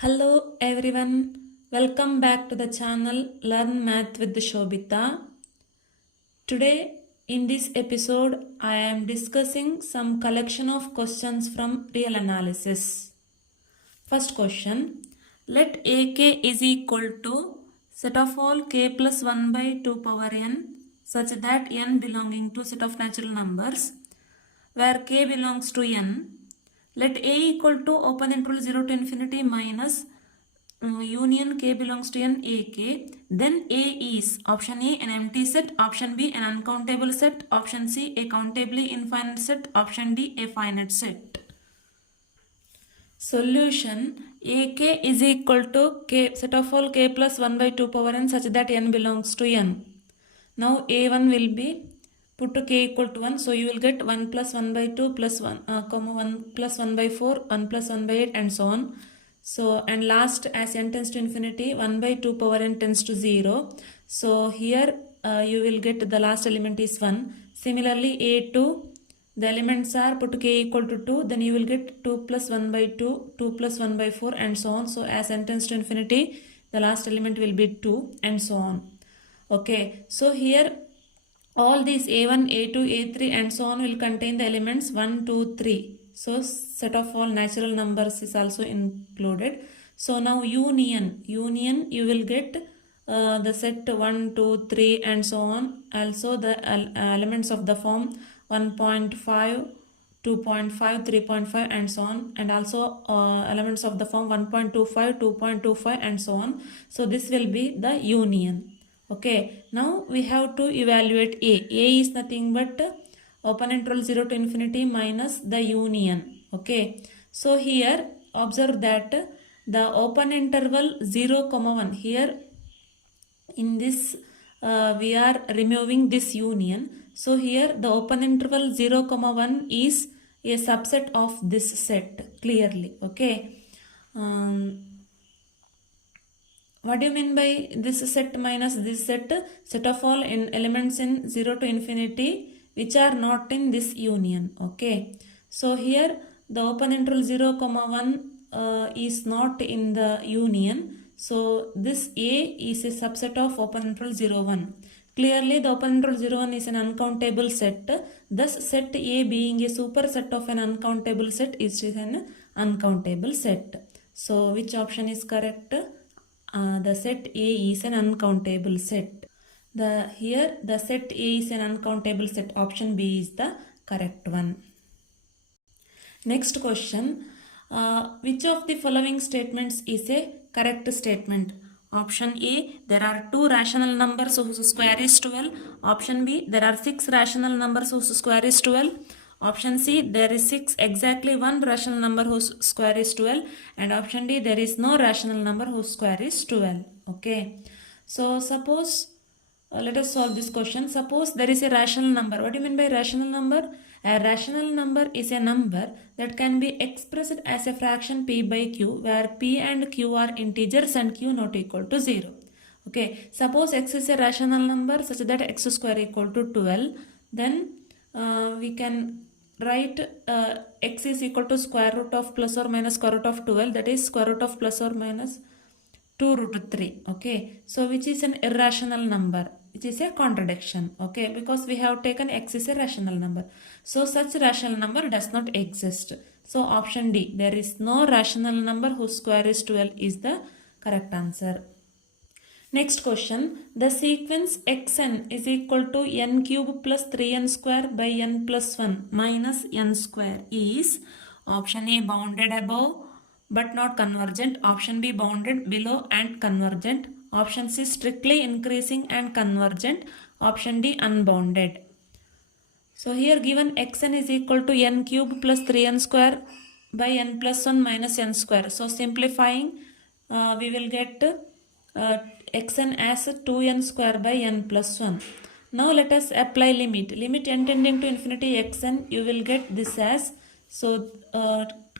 Hello everyone, welcome back to the channel Learn Math with Shobita. Today in this episode I am discussing some collection of questions from real analysis. First question, let AK is equal to set of all k plus 1 by 2 power n such that n belonging to set of natural numbers where k belongs to n. Let A equal to open interval 0 to infinity minus union k belongs to n ak. Then A is option A an empty set, option B an uncountable set, option C a countably infinite set, option D a finite set. Solution, AK is equal to k set of all k plus 1 by 2 power n such that n belongs to n. Now A1 will be put to k equal to 1, so you will get 1 plus 1 by 2 plus 1, 1 plus 1 by 4, 1 plus 1 by 8 and so on. So and last as n tends to infinity 1 by 2 power n tends to 0. So here you will get the last element is 1. Similarly A2, the elements are put to k equal to 2, then you will get 2 plus 1 by 2, 2 plus 1 by 4 and so on. So as n tends to infinity the last element will be 2 and so on. Okay, so here all these A1, A2, A3 and so on will contain the elements 1, 2, 3. So set of all natural numbers is also included. So now union you will get the set 1, 2, 3 and so on. Also the elements of the form 1.5, 2.5, 3.5 and so on, and also elements of the form 1.25, 2.25 and so on. So this will be the union. Okay, now we have to evaluate A. A is nothing but open interval 0 to infinity minus the union. Okay, so here observe that the open interval 0, 1 here in this we are removing this union. So here the open interval 0, 1 is a subset of this set clearly. Okay. What do you mean by this set minus this set? Set of all in elements in 0 to infinity which are not in this union. Okay. So here the open interval 0, 1 is not in the union. So this A is a subset of open interval 0, 1. Clearly the open interval 0, 1 is an uncountable set. Thus set A being a superset of an uncountable set is an uncountable set. So which option is correct? The set A is an uncountable set. Here the set A is an uncountable set. Option B is the correct one. Next question. Which of the following statements is a correct statement? Option A, there are 2 rational numbers whose square is 12. Option B, there are 6 rational numbers whose square is 12. Option C, there is 6 exactly 1 rational number whose square is 12. And option D, there is no rational number whose square is 12. Okay. So suppose, let us solve this question. Suppose there is a rational number. What do you mean by rational number? A rational number is a number that can be expressed as a fraction p by q where p and q are integers and q not equal to 0. Okay. Suppose x is a rational number such that x square equal to 12. Then we can write x is equal to square root of plus or minus square root of 12, that is square root of plus or minus 2 root 3. Okay, so which is an irrational number, which is a contradiction. Okay, because we have taken x is a rational number, so such rational number does not exist. So option D, there is no rational number whose square is 12 is the correct answer. Next question, the sequence xn is equal to n cube plus 3n square by n plus 1 minus n square is option A bounded above but not convergent, option B bounded below and convergent, option C strictly increasing and convergent, option D unbounded. So here given xn is equal to n cube plus 3n square by n plus 1 minus n square. So simplifying we will get xn as 2n square by n plus 1. Now let us apply limit n tending to infinity xn, you will get this as, so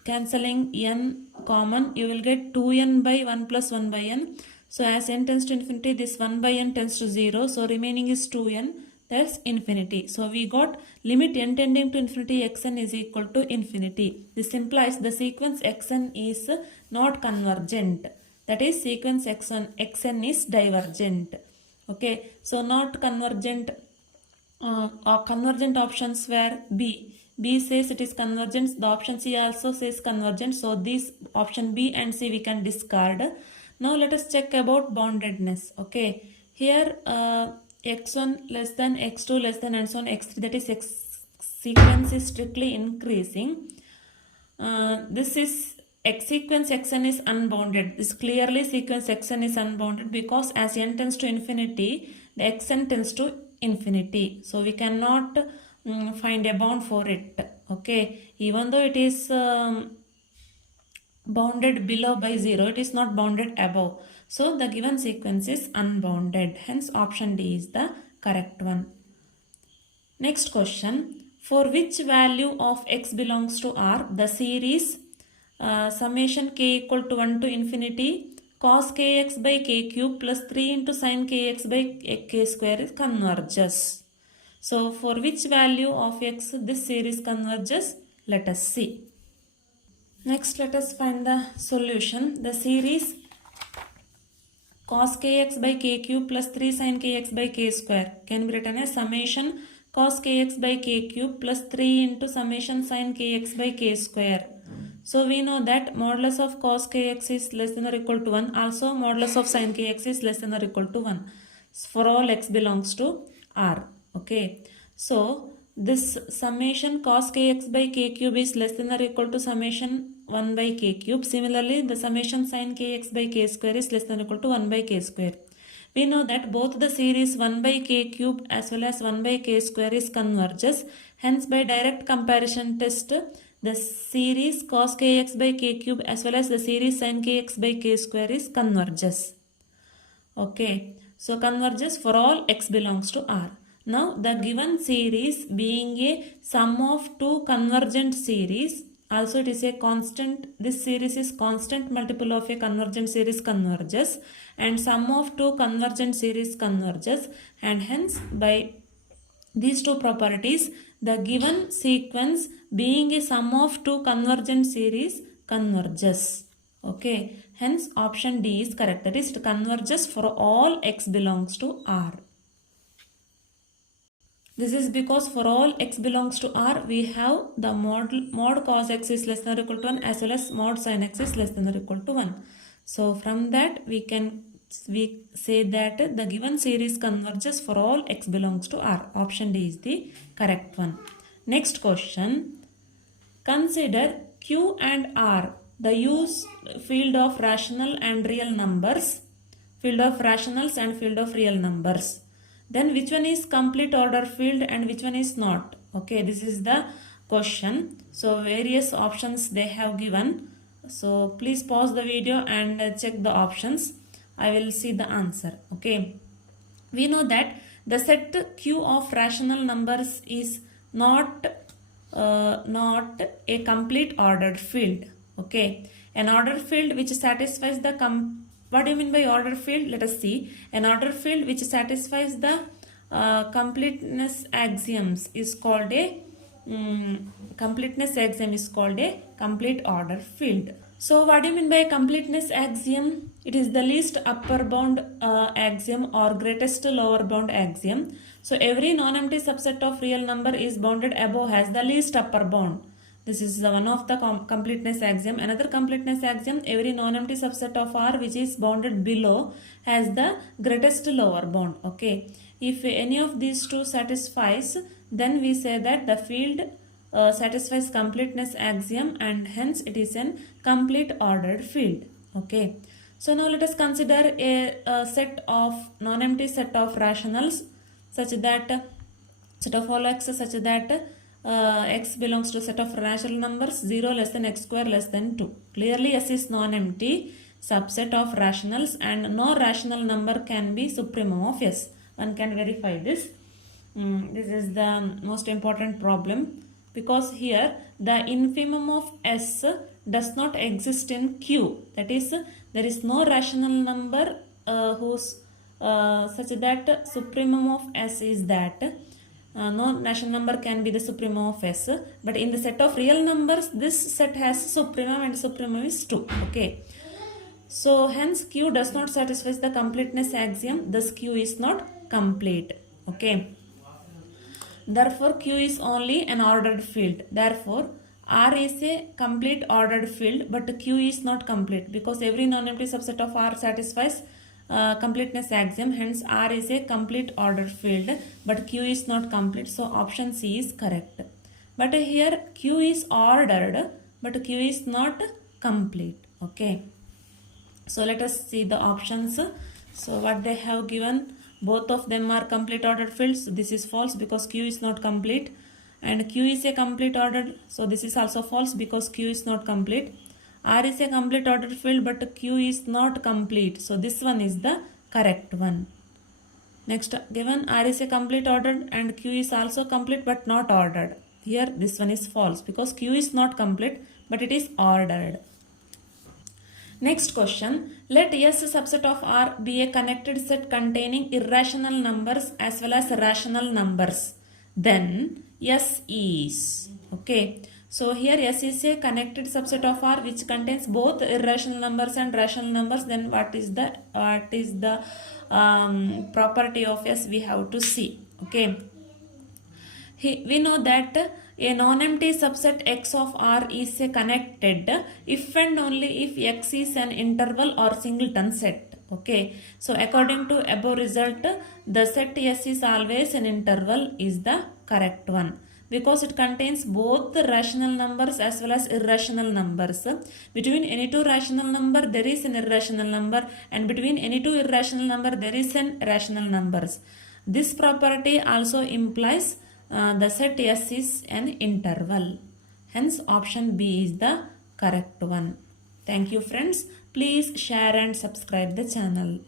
cancelling n common, you will get 2n by 1 plus 1 by n. So as n tends to infinity, this 1 by n tends to 0, so remaining is 2n. that's infinity. So we got limit n tending to infinity xn is equal to infinity. This implies the sequence xn is not convergent. That is sequence xn is divergent. Okay, so not convergent or convergent options were B. B says it is convergent. The option C also says convergent. So this option B and C we can discard. Now let us check about boundedness. Okay, here x1 less than x2 less than and so on x3, that is sequence is strictly increasing. This is x sequence xn is unbounded. This clearly sequence xn is unbounded because as n tends to infinity, the xn tends to infinity. So we cannot find a bound for it. Okay, even though it is bounded below by 0, it is not bounded above. So the given sequence is unbounded. Hence option D is the correct one. Next question. For which value of x belongs to R, the series summation k equal to 1 to infinity cos kx by k cube plus 3 into sin kx by k square is converges. So for which value of x this series converges? Let us see. Next, let us find the solution. The series cos kx by k cube plus 3 sin kx by k square can be written as summation cos kx by k cube plus 3 into summation sin kx by k square. So we know that modulus of cos kx is less than or equal to 1. Also modulus of sin kx is less than or equal to 1 for all x belongs to R. Okay. So this summation cos kx by k cube is less than or equal to summation 1 by k cube. Similarly, the summation sin kx by k square is less than or equal to 1 by k square. We know that both the series 1 by k cube as well as 1 by k square is converges. Hence, by direct comparison test, the series cos kx by k cube as well as the series sin kx by k square is converges. Okay, so converges for all x belongs to R. Now, the given series being a sum of two convergent series, also it is a constant, this series is constant multiple of a convergent series converges, and sum of two convergent series converges, and hence by these two properties, the given sequence being a sum of two convergent series converges. Okay, hence option D is correct. That is, it converges for all x belongs to R. This is because for all x belongs to R, we have the mod cos x is less than or equal to 1 as well as mod sin x is less than or equal to 1. So from that we say that the given series converges for all x belongs to R. Option D is the correct one. Next question. Consider Q and R, the use field of rational and real numbers, field of rationals and field of real numbers. Then which one is complete order field and which one is not? Okay, this is the question. So various options they have given. So please pause the video and check the options. I will see the answer. Okay, we know that the set Q of rational numbers is not a complete ordered field. Okay, an ordered field which satisfies the what do you mean by order field? Let us see. An order field which satisfies the completeness axioms is called a completeness axiom is called a complete order field. So what do you mean by completeness axiom? It is the least upper bound axiom or greatest lower bound axiom. So every non-empty subset of real number is bounded above has the least upper bound. This is the one of the completeness axiom. Another completeness axiom, every non-empty subset of R which is bounded below has the greatest lower bound. Okay, if any of these two satisfies, then we say that the field satisfies completeness axiom and hence it is an complete ordered field. Okay, so now let us consider a set of non-empty set of rationals such that set of all x such that x belongs to a set of rational numbers 0 less than x square less than 2. Clearly S is non-empty subset of rationals and no rational number can be supremum of S. One can verify this. This is the most important problem because here the infimum of S does not exist in Q. That is, there is no rational number whose such that supremum of S is that no natural number can be the supremum of S, but in the set of real numbers this set has supremum and supremum is 2. Okay, so hence Q does not satisfy the completeness axiom, thus Q is not complete. Okay, therefore Q is only an ordered field. Therefore R is a complete ordered field, but Q is not complete because every non-empty subset of R satisfies completeness axiom. Hence R is a complete ordered field, but Q is not complete. So option C is correct. But here Q is ordered, but Q is not complete. Okay, so let us see the options. So what they have given, both of them are complete ordered fields. This is false because Q is not complete, and Q is a complete ordered, so this is also false because Q is not complete. R is a complete ordered field, but Q is not complete, so this one is the correct one. Next, given R is a complete ordered and Q is also complete but not ordered. Here this one is false because Q is not complete but it is ordered. Next question, let S subset of R be a connected set containing irrational numbers as well as rational numbers. Then S is, okay, so here S is a connected subset of R which contains both irrational numbers and rational numbers. Then what is the property of S we have to see. Okay, we know that a non-empty subset X of R is a connected if and only if X is an interval or singleton set. Okay, so according to above result, the set S is always an interval is the correct one because it contains both the rational numbers as well as irrational numbers. Between any two rational number there is an irrational number, and between any two irrational number there is an rational numbers. This property also implies the set S is an interval. Hence option B is the correct one. Thank you friends. Please share and subscribe the channel.